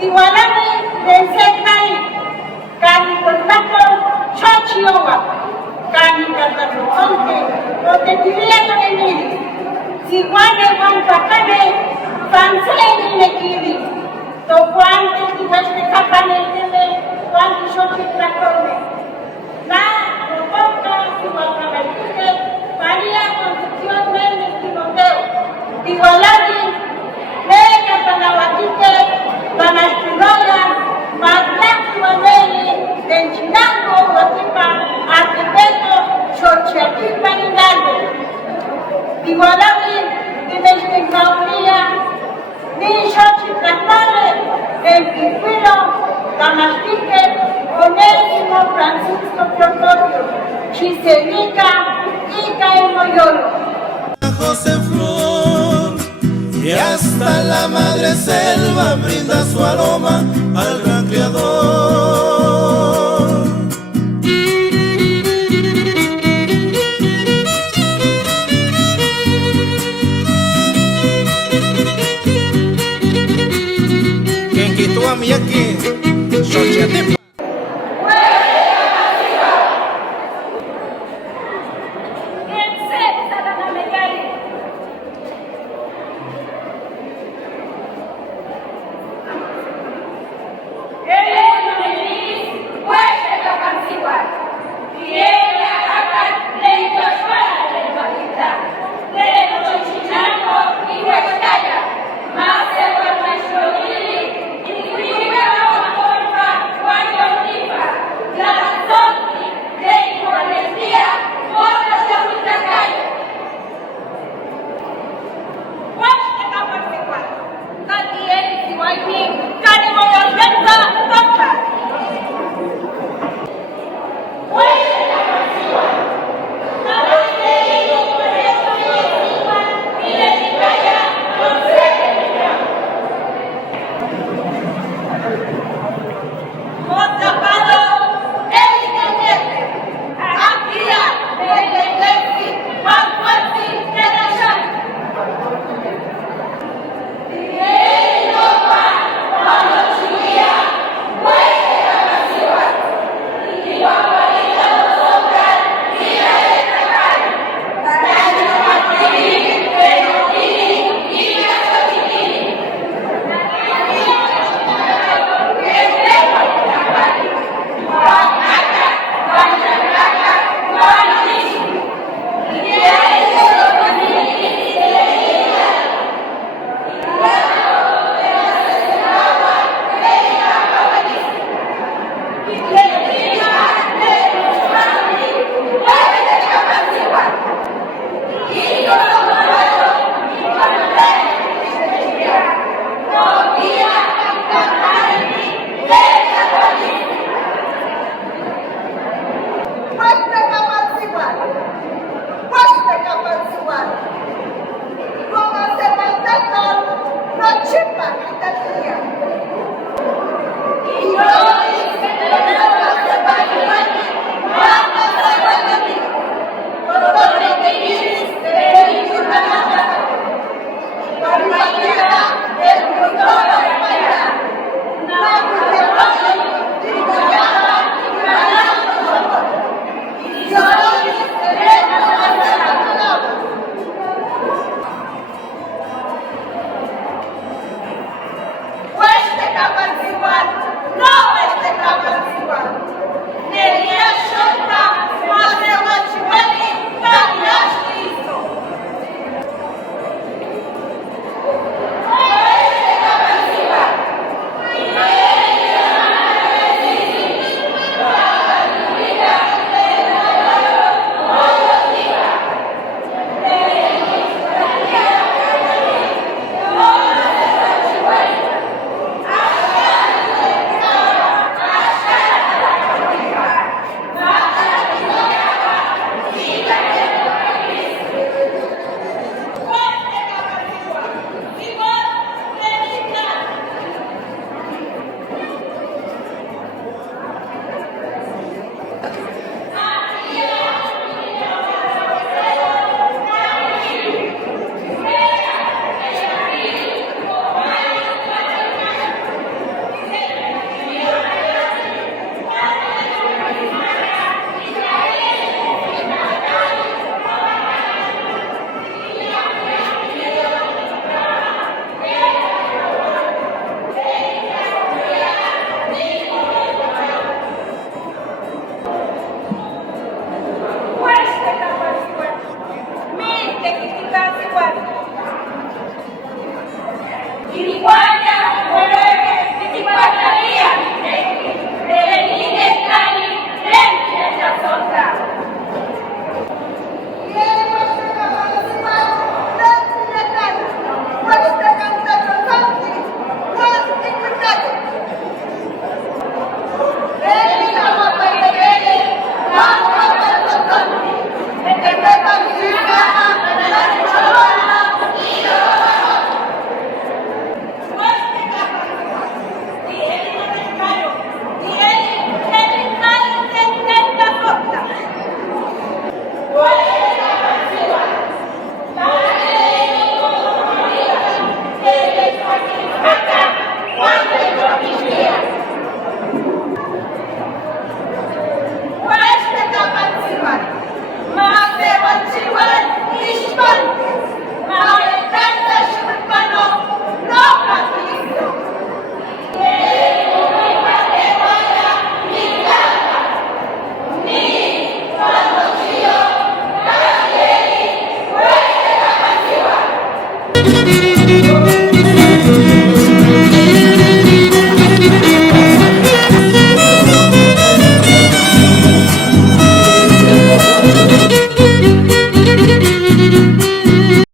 Igualame de Secnai, Cani Contacto, Chochioa, Cani Catatoconte, lo que diría con el Nili. Si Juan Pacane, Fansei Nekili, to Juan que Uextekapansiuatl, Juan que Xochitlacome. Na, Rotoca, Igualcabalite, María Concepción Méndez Timoteo, Igualame, Neca Panahuatite, Panasturoya, Maglacuameli, Tenchinango, Guatipa, Arquitecto, Xochiaquipa, Hidalgo. Igualame, Uextekapansiuatl, ni Xochitlacome, el Picuilo, Tamastique, Onésimo Francisco, Chisenica, Ica y Moyolo. José Flor, y hasta la madre selva brinda su aroma al gran creador. Quien quitó a mi aquí, Xochiaquipa.